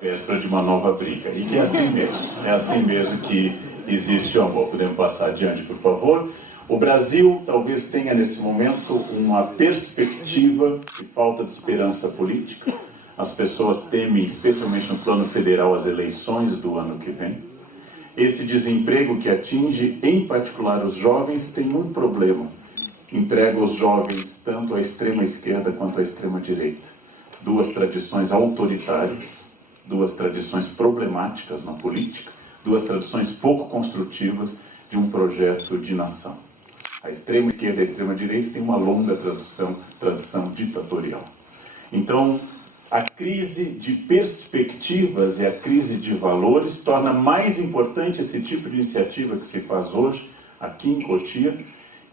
Véspera de uma nova briga. E que é assim mesmo que existe o amor. Podemos passar adiante, por favor? O Brasil talvez tenha nesse momento uma perspectiva de falta de esperança política. As pessoas temem, especialmente no plano federal, as eleições do ano que vem. Esse desemprego que atinge, em particular, os jovens, tem um problema. Entrega os jovens tanto à extrema esquerda quanto à extrema direita. Duas tradições autoritárias, duas tradições problemáticas na política, duas tradições pouco construtivas de um projeto de nação. A extrema esquerda e a extrema direita têm uma longa tradição ditatorial. Então, a crise de perspectivas e a crise de valores torna mais importante esse tipo de iniciativa que se faz hoje aqui em Cotia,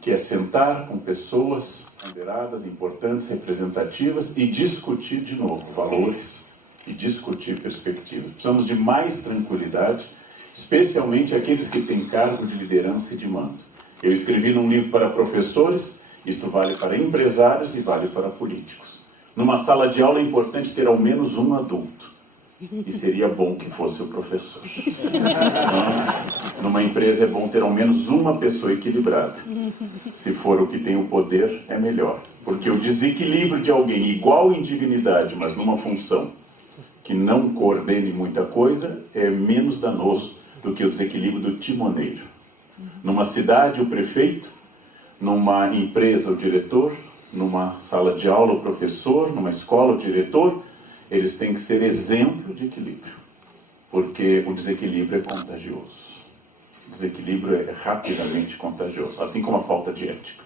que é sentar com pessoas ponderadas, importantes, representativas e discutir de novo valores e discutir perspectivas. Precisamos de mais tranquilidade, especialmente aqueles que têm cargo de liderança e de mando. Eu escrevi num livro para professores, isto vale para empresários e vale para políticos. Numa sala de aula é importante ter ao menos um adulto. E seria bom que fosse o professor. Numa empresa é bom ter ao menos uma pessoa equilibrada. Se for o que tem o poder, é melhor. Porque o desequilíbrio de alguém igual em dignidade, mas numa função que não coordene muita coisa, é menos danoso do que o desequilíbrio do timoneiro. Numa cidade, o prefeito, numa empresa, o diretor, numa sala de aula, o professor, numa escola, o diretor, eles têm que ser exemplo de equilíbrio, porque o desequilíbrio é contagioso. O desequilíbrio é rapidamente contagioso, assim como a falta de ética.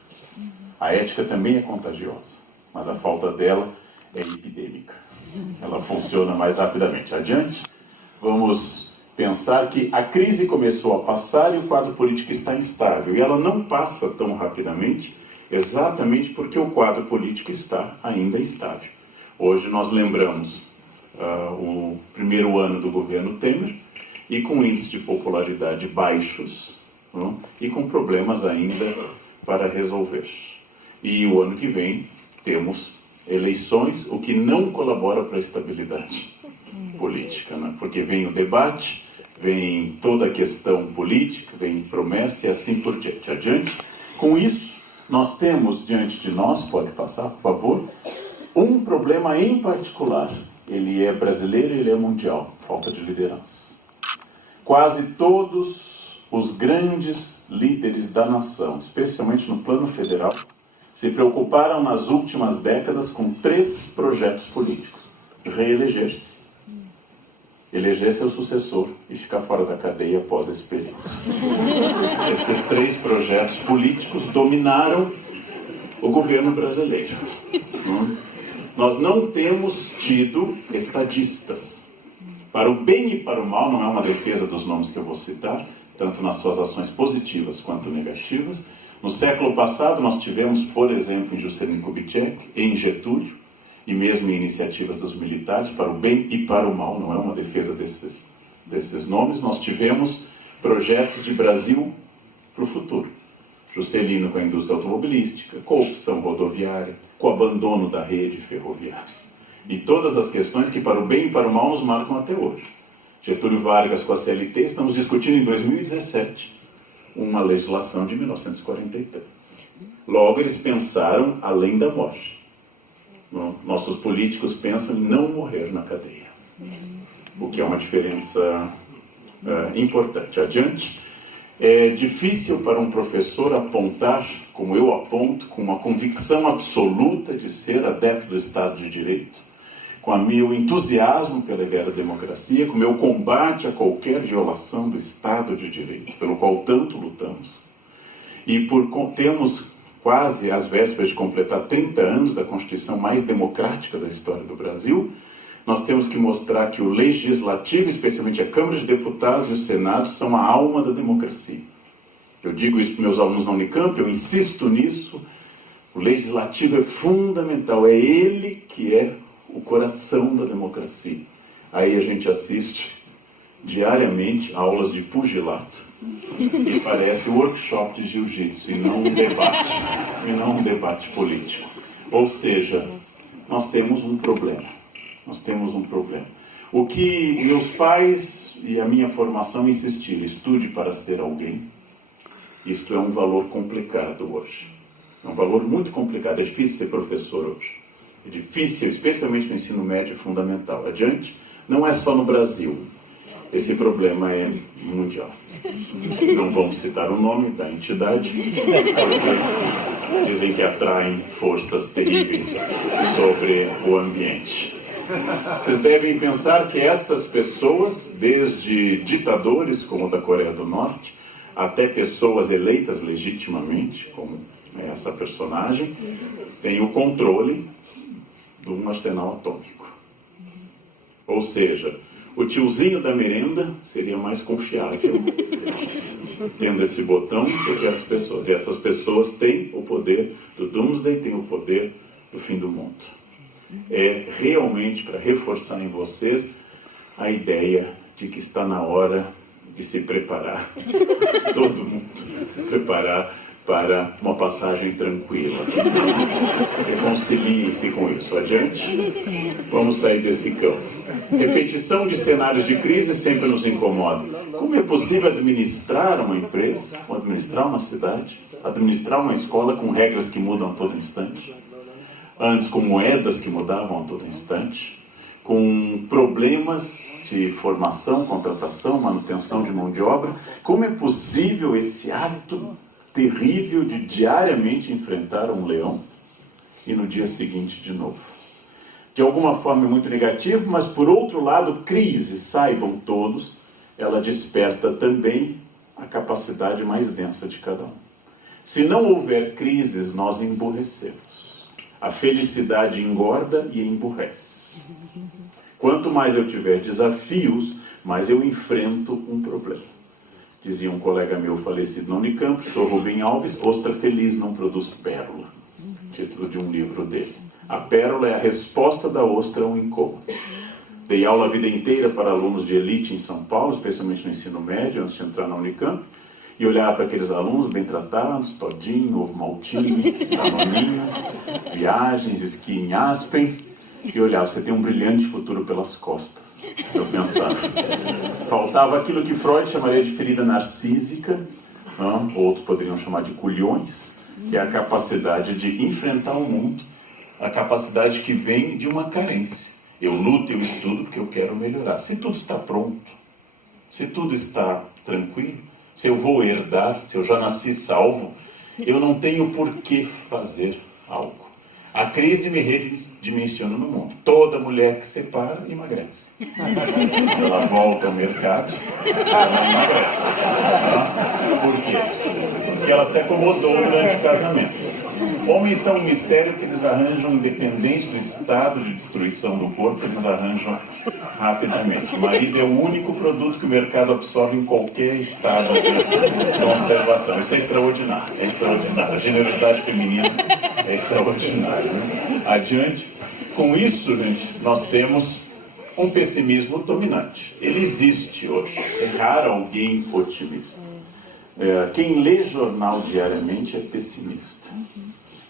A ética também é contagiosa, mas a falta dela é epidêmica. Ela funciona mais rapidamente. Adiante, vamos pensar que a crise começou a passar e o quadro político está instável. E ela não passa tão rapidamente, exatamente porque o quadro político está ainda instável. Hoje nós lembramos o primeiro ano do governo Temer, e com índices de popularidade baixos, e com problemas ainda para resolver. E o ano que vem temos eleições, o que não colabora para a estabilidade política, porque vem o debate, vem toda a questão política, vem promessa e assim por diante. Adiante. Com isso, nós temos diante de nós, pode passar, por favor, um problema em particular. Ele é brasileiro e ele é mundial, falta de liderança. Quase todos os grandes líderes da nação, especialmente no plano federal, se preocuparam nas últimas décadas com 3 projetos políticos. Reeleger-se, eleger seu sucessor e ficar fora da cadeia após esse período. Esses 3 projetos políticos dominaram o governo brasileiro. Nós não temos tido estadistas. Para o bem e para o mal, não é uma defesa dos nomes que eu vou citar, tanto nas suas ações positivas quanto negativas. No século passado, nós tivemos, por exemplo, em Juscelino Kubitschek, em Getúlio, e mesmo em iniciativas dos militares, para o bem e para o mal, não é uma defesa desses nomes. Nós tivemos projetos de Brasil para o futuro. Juscelino com a indústria automobilística, com a opção rodoviária, com o abandono da rede ferroviária. E todas as questões que para o bem e para o mal nos marcam até hoje. Getúlio Vargas com a CLT, estamos discutindo em 2017 uma legislação de 1943. Logo, eles pensaram além da morte. Nossos políticos pensam em não morrer na cadeia, o que é uma diferença importante. Adiante. É difícil para um professor apontar, como eu aponto, com uma convicção absoluta de ser adepto do Estado de Direito, com o meu entusiasmo pela ideia da democracia, com o meu combate a qualquer violação do Estado de Direito, pelo qual tanto lutamos. E temos quase às vésperas de completar 30 anos da Constituição mais democrática da história do Brasil, nós temos que mostrar que o Legislativo, especialmente a Câmara de Deputados e o Senado, são a alma da democracia. Eu digo isso para meus alunos na Unicamp, eu insisto nisso. O Legislativo é fundamental, é ele que é o coração da democracia. Aí a gente assiste diariamente aulas de pugilato, e parece um workshop de jiu-jitsu, e não um debate político. Ou seja, nós temos um problema. O que meus pais e a minha formação insistiram: estude para ser alguém. Isto é um valor complicado hoje. É um valor muito complicado. É difícil ser professor hoje. É difícil, especialmente no ensino médio fundamental. Adiante, não é só no Brasil. Esse problema é mundial. Não vamos citar o nome da entidade, porque dizem que atraem forças terríveis sobre o ambiente. Vocês devem pensar que essas pessoas, desde ditadores como o da Coreia do Norte, até pessoas eleitas legitimamente, como essa personagem, têm o controle de um arsenal atômico. Ou seja, o tiozinho da merenda seria mais confiável tendo esse botão do que as pessoas. E essas pessoas têm o poder do Doomsday, têm o poder do fim do mundo. É realmente para reforçar em vocês a ideia de que está na hora de se preparar, todo mundo se preparar para uma passagem tranquila. Reconcilie-se com isso. Adiante. Vamos sair desse campo. Repetição de cenários de crise sempre nos incomoda. Como é possível administrar uma empresa, ou administrar uma cidade, administrar uma escola com regras que mudam a todo instante? Antes com moedas que mudavam a todo instante, com problemas de formação, contratação, manutenção de mão de obra. Como é possível esse ato terrível de diariamente enfrentar um leão e no dia seguinte de novo? De alguma forma é muito negativo, mas por outro lado, crise, saibam todos, ela desperta também a capacidade mais densa de cada um. Se não houver crises, nós emburrecemos. A felicidade engorda e emburrece. Quanto mais eu tiver desafios, mais eu enfrento um problema. Dizia um colega meu falecido na Unicamp, Sr. Rubem Alves: ostra feliz não produz pérola. Título de um livro dele. A pérola é a resposta da ostra a um incômodo. Dei aula a vida inteira para alunos de elite em São Paulo, especialmente no ensino médio, antes de entrar na Unicamp, e olhava para aqueles alunos bem tratados, todinho, ovo maltinho, danoninho, viagens, esqui em Aspen, e olhava: você tem um brilhante futuro pelas costas. Eu pensava. Faltava aquilo que Freud chamaria de ferida narcísica, outros poderiam chamar de culhões, que é a capacidade de enfrentar o mundo, a capacidade que vem de uma carência. Eu luto, eu estudo porque eu quero melhorar. Se tudo está pronto, se tudo está tranquilo, se eu vou herdar, se eu já nasci salvo, eu não tenho por que fazer algo. A crise me redimensiona no mundo. Toda mulher que separa, emagrece. Ela volta ao mercado, ela emagrece. Por quê? Porque ela se acomodou durante o casamento. Homens são um mistério que eles arranjam, independente do estado de destruição do corpo, eles arranjam rapidamente. O marido é o único produto que o mercado absorve em qualquer estado de conservação. Isso é extraordinário, é extraordinário. A generosidade feminina é extraordinária, né? Adiante. Com isso, gente, nós temos um pessimismo dominante. Ele existe hoje. É raro alguém otimista. Quem lê jornal diariamente é pessimista.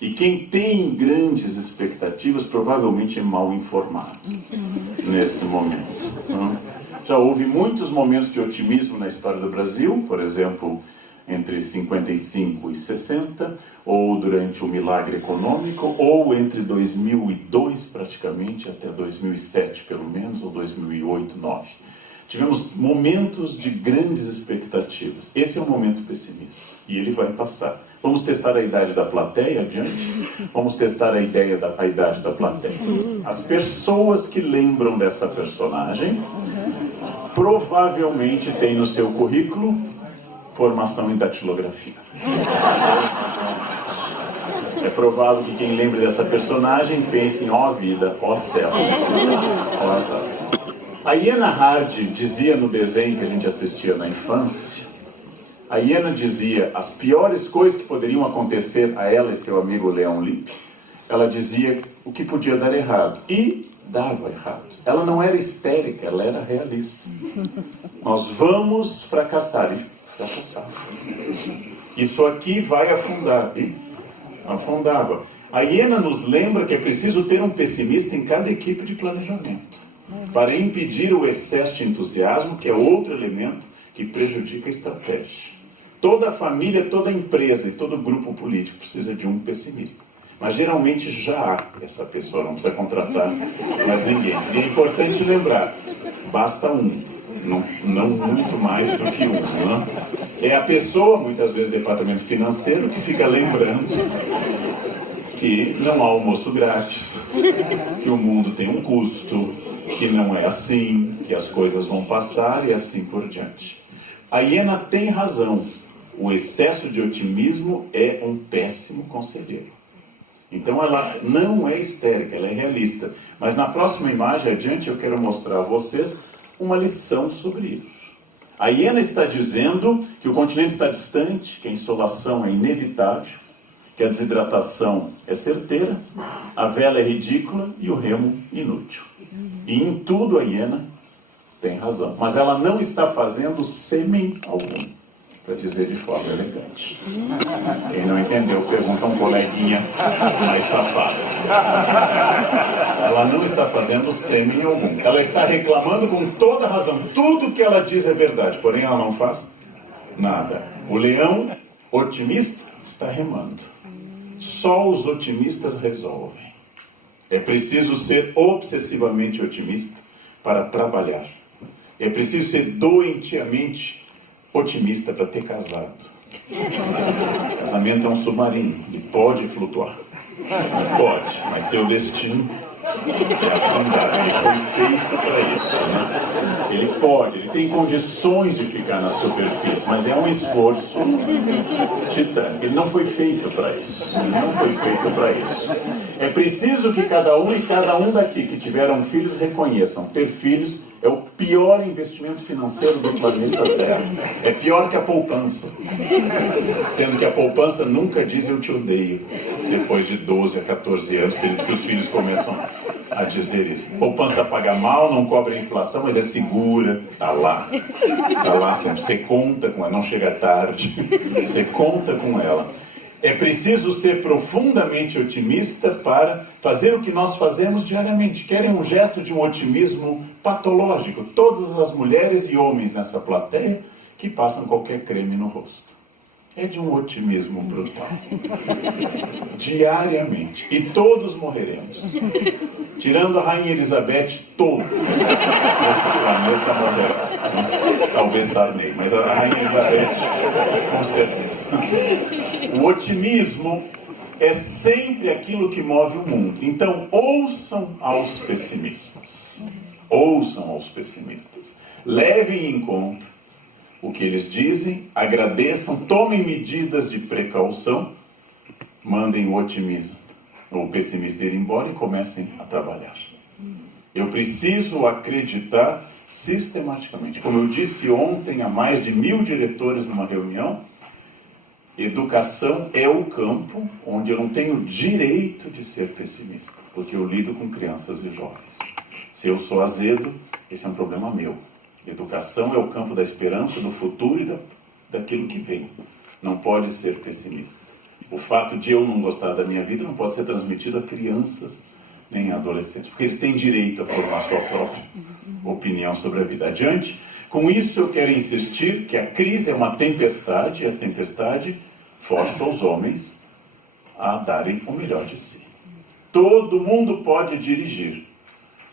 E quem tem grandes expectativas provavelmente é mal informado nesse momento. Já houve muitos momentos de otimismo na história do Brasil, por exemplo, entre 55 e 60, ou durante o milagre econômico, ou entre 2002 praticamente até 2007 pelo menos, ou 2008, 2009. Tivemos momentos de grandes expectativas. Esse é um momento pessimista e ele vai passar. Vamos testar a idade da plateia adiante? Vamos testar a idade da plateia. As pessoas que lembram dessa personagem provavelmente têm no seu currículo formação em datilografia. É provável que quem lembre dessa personagem pense em ó vida, ó céus, ó azar. A Iena Hardy dizia no desenho que a gente assistia na infância, a Iena dizia as piores coisas que poderiam acontecer a ela e seu amigo Leão Lippe. Ela dizia o que podia dar errado. E dava errado. Ela não era histérica, ela era realista. Nós vamos fracassar. E fracassava. Isso aqui vai afundar. E afundava. A Iena nos lembra que é preciso ter um pessimista em cada equipe de planejamento. para impedir o excesso de entusiasmo, que é outro elemento que prejudica a estratégia. Toda família, toda empresa e todo grupo político precisa de um pessimista. Mas geralmente já há essa pessoa, não precisa contratar mais ninguém. E é importante lembrar, basta um, não muito mais do que um. Né? É a pessoa, muitas vezes departamento financeiro, que fica lembrando que não há almoço grátis, que o mundo tem um custo, que não é assim, que as coisas vão passar e assim por diante. A hiena tem razão. O excesso de otimismo é um péssimo conselheiro. Então ela não é histérica, ela é realista. Mas na próxima imagem adiante eu quero mostrar a vocês uma lição sobre isso. A hiena está dizendo que o continente está distante, que a insolação é inevitável, que a desidratação é certeira, a vela é ridícula e o remo inútil. E em tudo a hiena tem razão. Mas ela não está fazendo sêmen algum. Para dizer de forma elegante. Quem não entendeu, pergunta a um coleguinha mais safado. Ela não está fazendo sêmen algum. Ela está reclamando com toda razão. Tudo que ela diz é verdade, porém ela não faz nada. O leão otimista está remando. Só os otimistas resolvem. É preciso ser obsessivamente otimista para trabalhar. É preciso ser doentiamente otimista para ter casado. Casamento é um submarino, ele pode flutuar. Pode, mas seu destino é afundar. Ele foi feito para isso. Né? Ele pode, ele tem condições de ficar na superfície, mas é um esforço titânico. Ele não foi feito para isso. Ele não foi feito para isso. É preciso que cada um daqui que tiveram filhos reconheçam: ter filhos é o pior investimento financeiro do planeta Terra. É pior que a poupança. Sendo que a poupança nunca diz eu te odeio. Depois de 12 a 14 anos, período que os filhos começam a dizer isso. Poupança paga mal, não cobre a inflação, mas é segura. Está lá. Está lá sempre. Você conta com ela, não chega tarde. Você conta com ela. É preciso ser profundamente otimista para fazer o que nós fazemos diariamente. Querem um gesto de um otimismo patológico? Todas as mulheres e homens nessa plateia que passam qualquer creme no rosto. É de um otimismo brutal. Diariamente. E todos morreremos. Tirando a Rainha Elizabeth, todo o planeta morrerá. Talvez Sarney, mas a Rainha Elizabeth, com certeza. O otimismo é sempre aquilo que move o mundo. Então, ouçam aos pessimistas. Ouçam aos pessimistas. Levem em conta o que eles dizem, agradeçam, tomem medidas de precaução, mandem o otimismo, o pessimista ir embora e comecem a trabalhar. Eu preciso acreditar sistematicamente. Como eu disse ontem a mais de 1000 diretores numa reunião, educação é o campo onde eu não tenho direito de ser pessimista, porque eu lido com crianças e jovens. Se eu sou azedo, esse é um problema meu. Educação é o campo da esperança, do futuro e daquilo que vem. Não pode ser pessimista. O fato de eu não gostar da minha vida não pode ser transmitido a crianças nem a adolescentes, porque eles têm direito a formar sua própria opinião sobre a vida. Adiante. Com isso eu quero insistir que a crise é uma tempestade, e a tempestade força os homens a darem o melhor de si. Todo mundo pode dirigir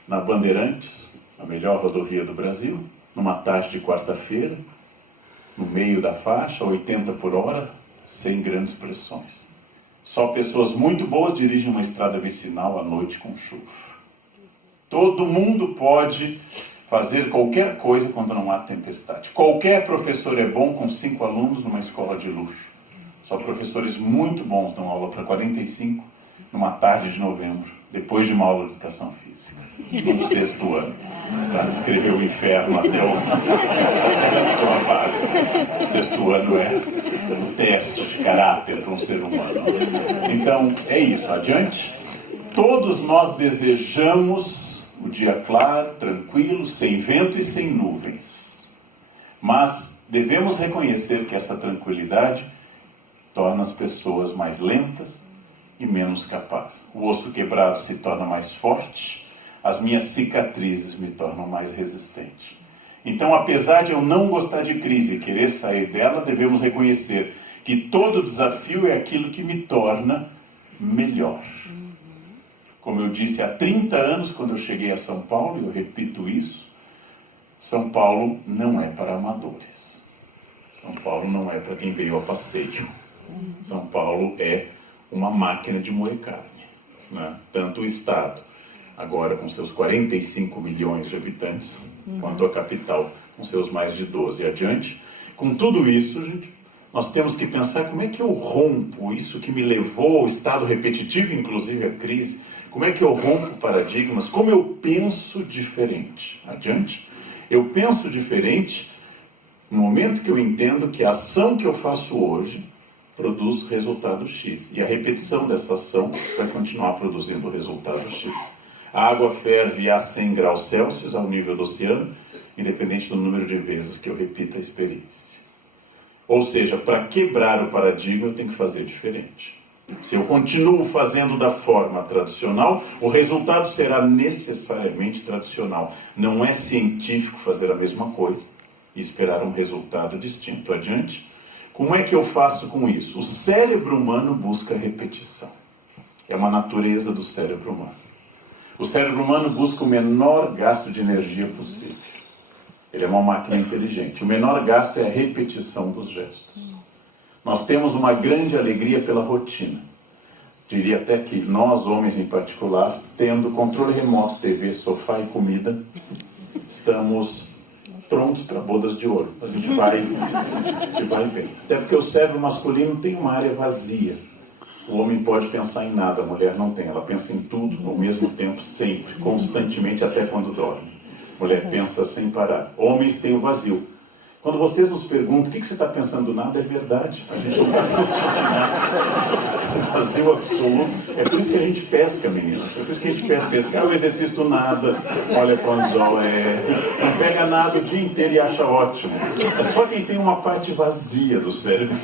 na Bandeirantes, a melhor rodovia do Brasil, numa tarde de quarta-feira, no meio da faixa, 80 por hora, sem grandes pressões. Só pessoas muito boas dirigem uma estrada vicinal à noite com chuva. Todo mundo pode fazer qualquer coisa quando não há tempestade. Qualquer professor é bom com 5 alunos numa escola de luxo. Só professores muito bons dão aula para 45 numa tarde de novembro, depois de uma aula de educação física, no 6º ano, para descrever o inferno até a sua base. O 6º ano é um teste de caráter para um ser humano. Então, é isso. Adiante. Todos nós desejamos o dia claro, tranquilo, sem vento e sem nuvens. Mas devemos reconhecer que essa tranquilidade torna as pessoas mais lentas e menos capazes. O osso quebrado se torna mais forte, as minhas cicatrizes me tornam mais resistente. Então, apesar de eu não gostar de crise e querer sair dela, devemos reconhecer que todo desafio é aquilo que me torna melhor. Como eu disse, há 30 anos, quando eu cheguei a São Paulo, e eu repito isso, São Paulo não é para amadores. São Paulo não é para quem veio a passeio. São Paulo é uma máquina de moer carne, né? Tanto o Estado, agora com seus 45 milhões de habitantes, quanto a capital, com seus mais de 12 adiante. Com tudo isso, gente, nós temos que pensar como é que eu rompo isso que me levou ao estado repetitivo, inclusive a crise. Como é que eu rompo paradigmas? Como eu penso diferente? Adiante. Eu penso diferente no momento que eu entendo que a ação que eu faço hoje produz resultado X. E a repetição dessa ação vai continuar produzindo o resultado X. A água ferve a 100 graus Celsius, ao nível do oceano, independente do número de vezes que eu repita a experiência. Ou seja, para quebrar o paradigma, eu tenho que fazer diferente. Se eu continuo fazendo da forma tradicional, o resultado será necessariamente tradicional. Não é científico fazer a mesma coisa e esperar um resultado distinto. Adiante. Como é que eu faço com isso? O cérebro humano busca repetição. É uma natureza do cérebro humano. O cérebro humano busca o menor gasto de energia possível. Ele é uma máquina inteligente. O menor gasto é a repetição dos gestos. Nós temos uma grande alegria pela rotina. Diria até que nós, homens em particular, tendo controle remoto, TV, sofá e comida, estamos prontos para bodas de ouro. A gente vai bem. Até porque o cérebro masculino tem uma área vazia. O homem pode pensar em nada, a mulher não tem. Ela pensa em tudo ao mesmo tempo, sempre, constantemente, até quando dorme. A mulher pensa sem parar. Homens têm o vazio. Quando vocês nos perguntam o que você está pensando, nada, é verdade. A gente não está pensando em nada. Vazio absoluto. É por isso que a gente pesca, meninas. É por isso que a gente pesca. Pescar é o exercício do nada. Olha para o anzol. Não pega nada o dia inteiro e acha ótimo. É só quem tem uma parte vazia do cérebro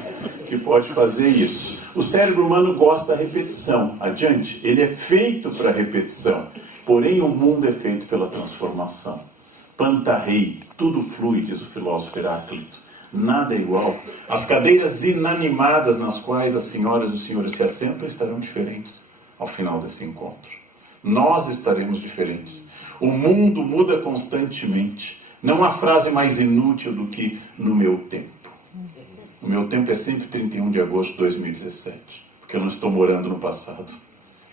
que pode fazer isso. O cérebro humano gosta da repetição. Adiante. Ele é feito para repetição. Porém, o mundo é feito pela transformação. Pantarrei, tudo flui, diz o filósofo Heráclito. Nada é igual. As cadeiras inanimadas nas quais as senhoras e os senhores se assentam estarão diferentes ao final desse encontro. Nós estaremos diferentes. O mundo muda constantemente. Não há frase mais inútil do que no meu tempo. O meu tempo é sempre 31 de agosto de 2017, porque eu não estou morando no passado.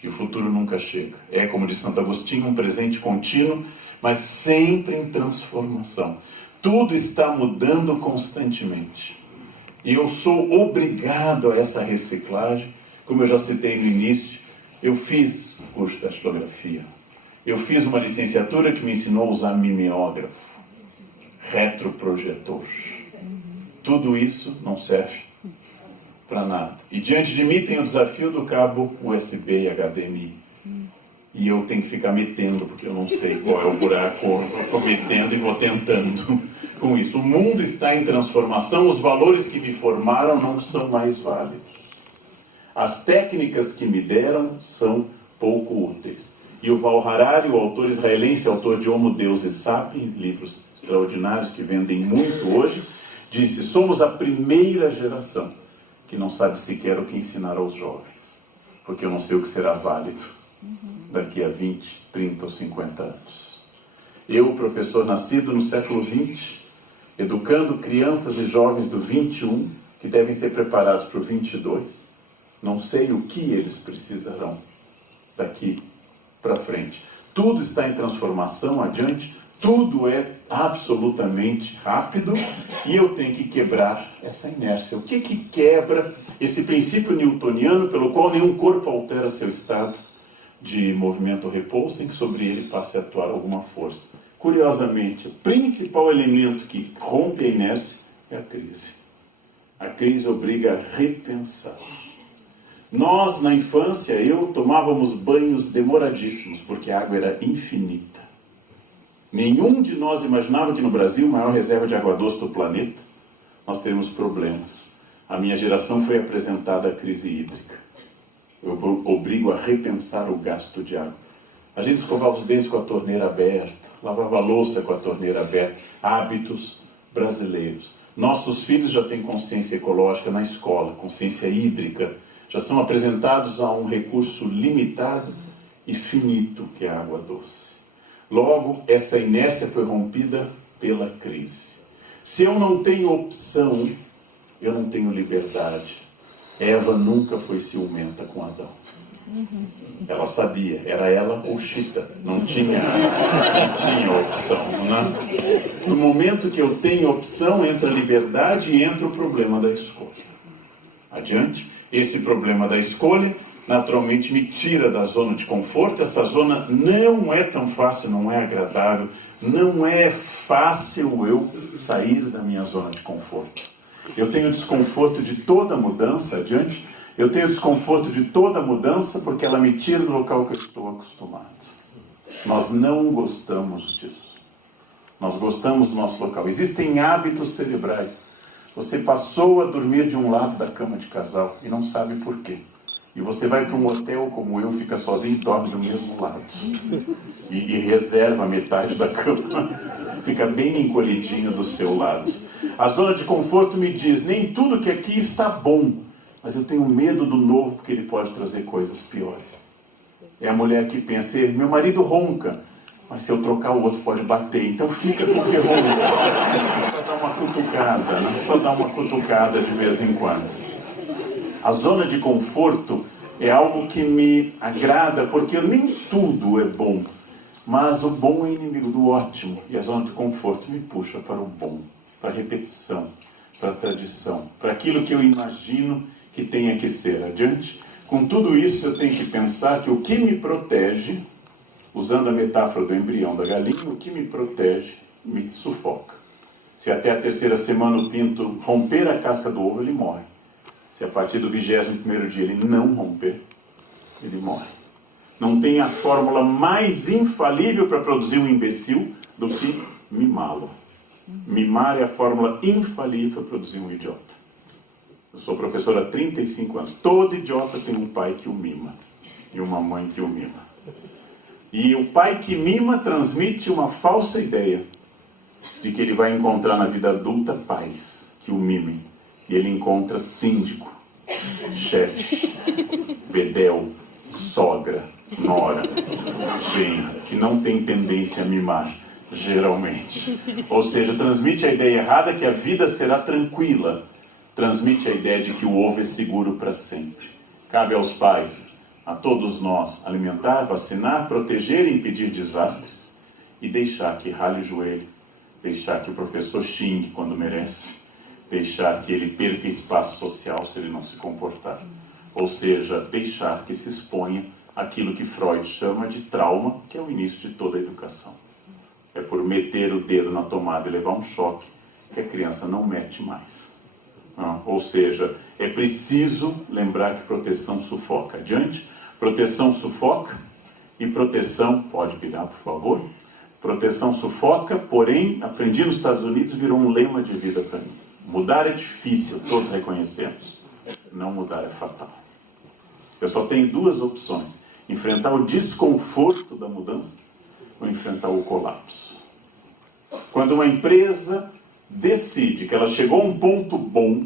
E o futuro nunca chega. É, como diz Santo Agostinho, um presente contínuo, mas sempre em transformação. Tudo está mudando constantemente. E eu sou obrigado a essa reciclagem. Como eu já citei no início, eu fiz curso de datilografia. Eu fiz uma licenciatura que me ensinou a usar mimeógrafo, retroprojetor. Tudo isso não serve para nada. E diante de mim tem o desafio do cabo USB e HDMI. E eu tenho que ficar metendo, porque eu não sei qual é o buraco. Eu estou metendo e vou tentando com isso. O mundo está em transformação, os valores que me formaram não são mais válidos. As técnicas que me deram são pouco úteis. E o Val Harari, o autor israelense, autor de Homo Deus e Sapiens, livros extraordinários que vendem muito hoje, disse: somos a primeira geração que não sabe sequer o que ensinar aos jovens, porque eu não sei o que será válido daqui a 20, 30 ou 50 anos. Eu, professor nascido no século XX, educando crianças e jovens do 21, que devem ser preparados para o 22, não sei o que eles precisarão daqui para frente. Tudo está em transformação, adiante, tudo é absolutamente rápido e eu tenho que quebrar essa inércia. O que quebra esse princípio newtoniano pelo qual nenhum corpo altera seu estado de movimento ou repouso sem que sobre ele passe a atuar alguma força? Curiosamente, o principal elemento que rompe a inércia é a crise. A crise obriga a repensar. Nós, na infância, tomávamos banhos demoradíssimos, porque a água era infinita. Nenhum de nós imaginava que no Brasil, maior reserva de água doce do planeta, nós teremos problemas. A minha geração foi apresentada à crise hídrica. Eu obrigo a repensar o gasto de água. A gente escovava os dentes com a torneira aberta, lavava a louça com a torneira aberta. Hábitos brasileiros. Nossos filhos já têm consciência ecológica na escola, consciência hídrica. Já são apresentados a um recurso limitado e finito, que é a água doce. Logo, essa inércia foi rompida pela crise. Se eu não tenho opção, eu não tenho liberdade. Eva nunca foi ciumenta com Adão. Ela sabia, era ela ou Chita, não tinha opção, né? No momento que eu tenho opção, entra a liberdade e entra o problema da escolha. Adiante, esse problema da escolha naturalmente me tira da zona de conforto. Essa zona não é tão fácil, não é agradável, não é fácil eu sair da minha zona de conforto. Eu tenho desconforto de toda mudança. Adiante, eu tenho desconforto de toda mudança porque ela me tira do local que eu estou acostumado. Nós não gostamos disso. Nós gostamos do nosso local. Existem hábitos cerebrais. Você passou a dormir de um lado da cama de casal e não sabe por quê. E você vai para um hotel como eu, fica sozinho e dorme do mesmo lado. E reserva metade da cama. Fica bem encolhidinho do seu lado. A zona de conforto me diz, nem tudo que aqui está bom. Mas eu tenho medo do novo porque ele pode trazer coisas piores. É a mulher que pensa, meu marido ronca, mas se eu trocar o outro pode bater, então fica com o que ronca. Só dá uma cutucada, né? Só dá uma cutucada de vez em quando. A zona de conforto é algo que me agrada porque nem tudo é bom, mas o bom é inimigo do ótimo. E a zona de conforto me puxa para o bom, para a repetição, para a tradição, para aquilo que eu imagino que tenha que ser. Adiante, com tudo isso eu tenho que pensar que o que me protege, usando a metáfora do embrião da galinha, o que me protege me sufoca. Se até a 3ª semana o pinto romper a casca do ovo, ele morre. Se a partir do 21º dia ele não romper, ele morre. Não tem a fórmula mais infalível para produzir um imbecil do que mimá-lo. Mimar é a fórmula infalível para produzir um idiota. Eu sou professor há 35 anos. Todo idiota tem um pai que o mima e uma mãe que o mima. E o pai que mima transmite uma falsa ideia de que ele vai encontrar na vida adulta pais que o mimem. E ele encontra síndico, chefe, bedel, sogra, nora, genro, que não tem tendência a mimar, geralmente. Ou seja, transmite a ideia errada que a vida será tranquila. Transmite a ideia de que o ovo é seguro para sempre. Cabe aos pais, a todos nós, alimentar, vacinar, proteger e impedir desastres. E deixar que rale o joelho. Deixar que o professor xingue quando merece. Deixar que ele perca espaço social se ele não se comportar. Ou seja, deixar que se exponha aquilo que Freud chama de trauma, que é o início de toda a educação. É por meter o dedo na tomada e levar um choque que a criança não mete mais. Ou seja, é preciso lembrar que proteção sufoca. Adiante, proteção sufoca e proteção, pode virar por favor, proteção sufoca, porém, aprendi nos Estados Unidos, virou um lema de vida para mim. Mudar é difícil, todos reconhecemos. Não mudar é fatal. Eu só tenho duas opções: enfrentar o desconforto da mudança ou enfrentar o colapso. Quando uma empresa decide que ela chegou a um ponto bom,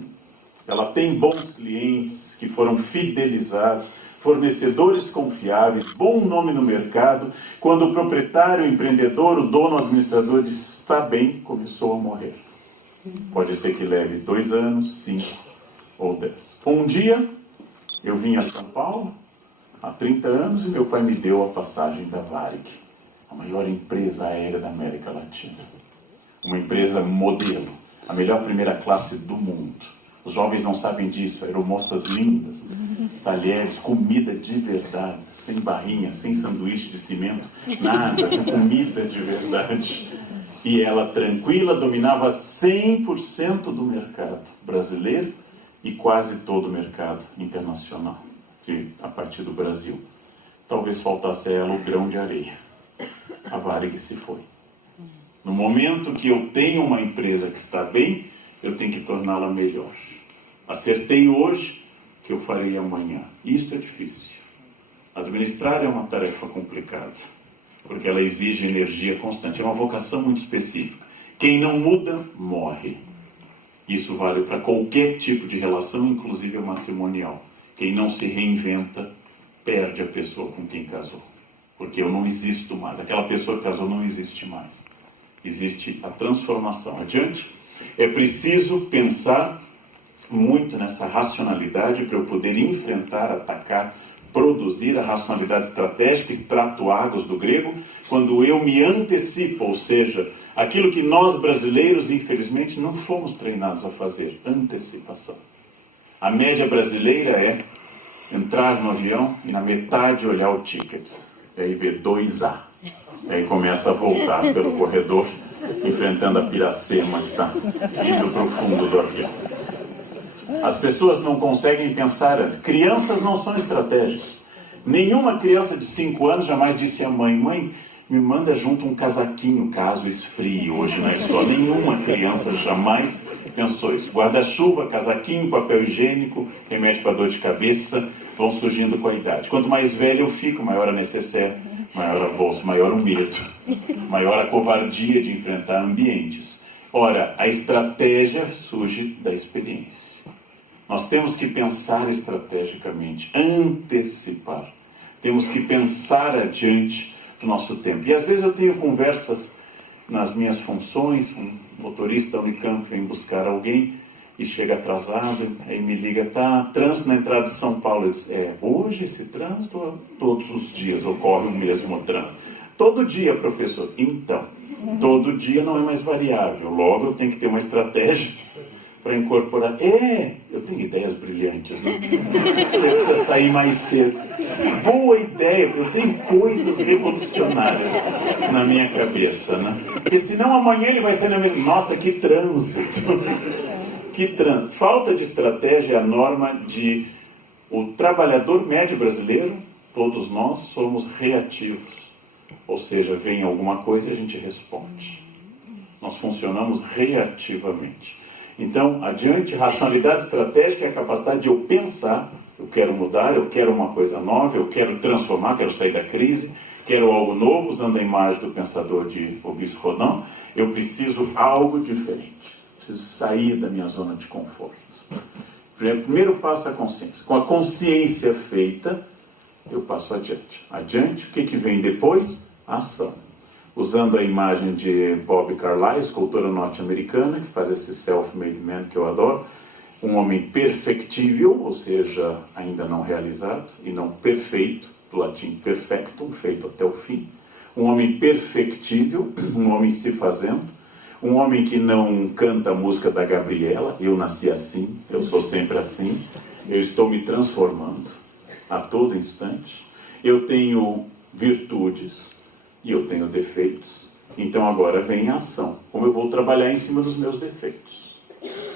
ela tem bons clientes que foram fidelizados, fornecedores confiáveis, bom nome no mercado, quando o proprietário, o empreendedor, o dono, o administrador diz, está bem, começou a morrer. Pode ser que leve 2 anos, 5 ou 10. Um dia, eu vim a São Paulo, há 30 anos, e meu pai me deu a passagem da Varig, a maior empresa aérea da América Latina. Uma empresa modelo, a melhor primeira classe do mundo. Os jovens não sabem disso, aeromoças lindas, talheres, comida de verdade, sem barrinha, sem sanduíche de cimento, nada, comida de verdade. E ela, tranquila, dominava 100% do mercado brasileiro e quase todo o mercado internacional, a partir do Brasil. Talvez faltasse a ela o grão de areia. A Varig se foi. No momento que eu tenho uma empresa que está bem, eu tenho que torná-la melhor. Acertei hoje, que eu farei amanhã. Isto é difícil. Administrar é uma tarefa complicada, porque ela exige energia constante, é uma vocação muito específica. Quem não muda, morre. Isso vale para qualquer tipo de relação, inclusive a matrimonial. Quem não se reinventa, perde a pessoa com quem casou. Porque eu não existo mais. Aquela pessoa que casou não existe mais. Existe a transformação. Adiante, é preciso pensar muito nessa racionalidade para eu poder enfrentar, atacar, produzir a racionalidade estratégica, stratoagos do grego, quando eu me antecipo, ou seja, aquilo que nós brasileiros, infelizmente, não fomos treinados a fazer, antecipação. A média brasileira é entrar no avião e na metade olhar o ticket, e aí ver 2A, e aí começa a voltar pelo corredor, enfrentando a piracema que está indo para o fundo do avião. As pessoas não conseguem pensar antes. Crianças não são estratégicas. Nenhuma criança de 5 anos jamais disse à mãe: mãe, me manda junto um casaquinho caso esfrie hoje na escola. Nenhuma criança jamais pensou isso. Guarda-chuva, casaquinho, papel higiênico, remédio para dor de cabeça, vão surgindo com a idade. Quanto mais velho eu fico, maior a necessaire, maior a bolsa, maior o medo, maior a covardia de enfrentar ambientes. Ora, a estratégia surge da experiência. Nós temos que pensar estrategicamente, antecipar. Temos que pensar adiante do nosso tempo. E às vezes eu tenho conversas nas minhas funções, um motorista da Unicamp vem buscar alguém e chega atrasado, aí me liga, tá, trânsito na entrada de São Paulo. Eu disse, hoje esse trânsito, todos os dias ocorre o mesmo trânsito. Todo dia, professor. Então, todo dia não é mais variável, logo eu tenho que ter uma estratégia para incorporar. Eu tenho ideias brilhantes, né? Você precisa sair mais cedo. Boa ideia, eu tenho coisas revolucionárias na minha cabeça, né? Porque senão amanhã ele vai sair na mesma. Nossa, que trânsito! Que trânsito! Falta de estratégia é a norma de o trabalhador médio brasileiro, todos nós somos reativos. Ou seja, vem alguma coisa e a gente responde. Nós funcionamos reativamente. Então, adiante, racionalidade estratégica é a capacidade de eu pensar, eu quero mudar, eu quero uma coisa nova, eu quero transformar, quero sair da crise, quero algo novo, usando a imagem do pensador de Auguste Rodin, eu preciso algo diferente, preciso sair da minha zona de conforto. Primeiro passo é a consciência. Com a consciência feita, eu passo adiante. Adiante, o que vem depois? A ação. Usando a imagem de Bob Carlyle, escultora norte-americana, que faz esse self-made man que eu adoro, um homem perfectível, ou seja, ainda não realizado, e não perfeito, do latim perfectum, feito até o fim. Um homem perfectível, um homem se fazendo, um homem que não canta a música da Gabriela, eu nasci assim, eu sou sempre assim, eu estou me transformando a todo instante, eu tenho virtudes, e eu tenho defeitos, então agora vem a ação. Como eu vou trabalhar em cima dos meus defeitos?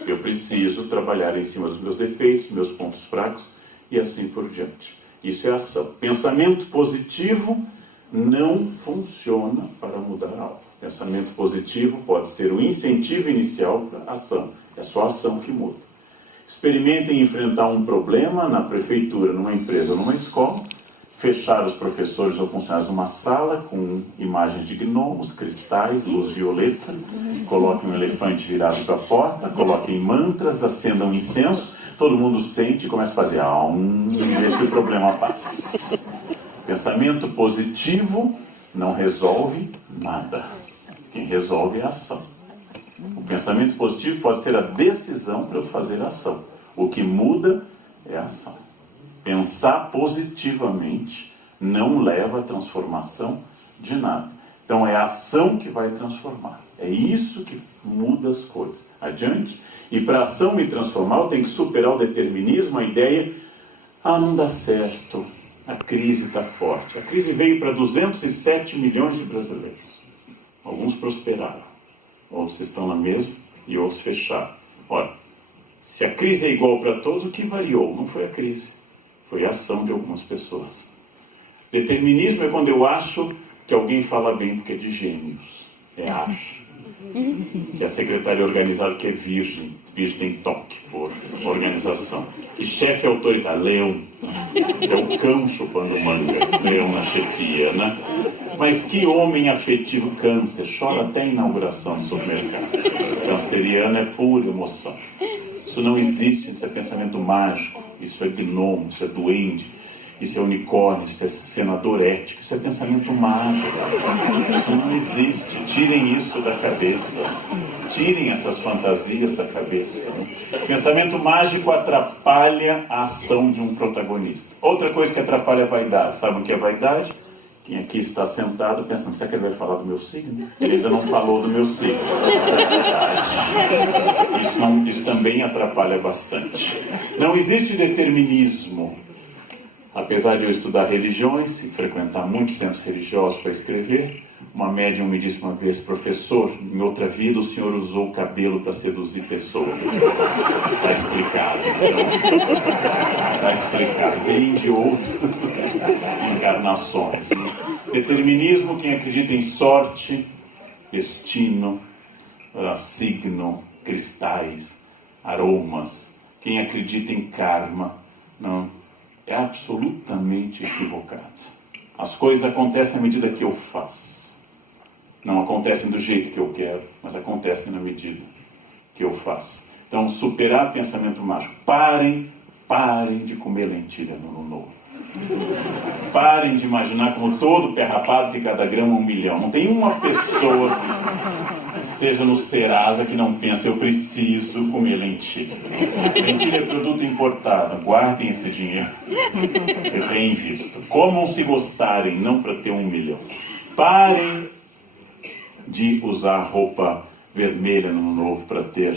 Eu preciso trabalhar em cima dos meus defeitos, meus pontos fracos, e assim por diante. Isso é ação. Pensamento positivo não funciona para mudar algo. Pensamento positivo pode ser o incentivo inicial para a ação. É só a ação que muda. Experimentem enfrentar um problema na prefeitura, numa empresa ou numa escola, fechar os professores ou funcionários numa sala com imagens de gnomos, cristais, luz violeta, coloquem um elefante virado para a porta, coloquem mantras, acendam incenso, todo mundo sente e começa a fazer e esse problema passa. Pensamento positivo não resolve nada. Quem resolve é a ação. O pensamento positivo pode ser a decisão para eu fazer a ação. O que muda é a ação. Pensar positivamente não leva à transformação de nada. Então é a ação que vai transformar. É isso que muda as coisas. Adiante. E para a ação me transformar, eu tenho que superar o determinismo, a ideia, não dá certo, a crise está forte. A crise veio para 207 milhões de brasileiros. Alguns prosperaram, outros estão na mesma e outros fecharam. Ora, se a crise é igual para todos, o que variou? Não foi a crise. Foi a ação de algumas pessoas. Determinismo é quando eu acho que alguém fala bem porque é de gênios. É ar. Que a secretária organizada que é virgem tem toque por organização. Que chefe autoritário, leão. É o cão chupando manga, leão na chefia, né? Mas que homem afetivo, câncer, chora até a inauguração do supermercado. Canceriano é pura emoção. Isso não existe, isso é pensamento mágico, isso é gnomo, isso é duende, isso é unicórnio, isso é senador ético, isso é pensamento mágico. Isso não existe. Tirem isso da cabeça. Tirem essas fantasias da cabeça. Pensamento mágico atrapalha a ação de um protagonista. Outra coisa que atrapalha a vaidade. Sabe o que é vaidade? Quem aqui está sentado pensando, será que ele vai falar do meu signo? Ele ainda não falou do meu signo. Isso também atrapalha bastante. Não existe determinismo. Apesar de eu estudar religiões e frequentar muitos centros religiosos para escrever, uma médium me disse uma vez, professor, em outra vida o senhor usou o cabelo para seduzir pessoas. Está explicado. Está explicado. Vem de outras encarnações. Determinismo, quem acredita em sorte, destino, signo, cristais, aromas. Quem acredita em karma, não, é absolutamente equivocado. As coisas acontecem à medida que eu faço. Não acontecem do jeito que eu quero, mas acontecem na medida que eu faço. Então, superar pensamento mágico. Parem de comer lentilha no ano novo. Parem de imaginar como todo pé rapado que cada grama é 1 milhão. Não tem uma pessoa que esteja no Serasa que não pensa, eu preciso comer lentilha. Lentilha é produto importado, guardem esse dinheiro. Eu reinvisto. Comam se gostarem, não para ter 1 milhão. Parem de usar roupa vermelha no ano novo para ter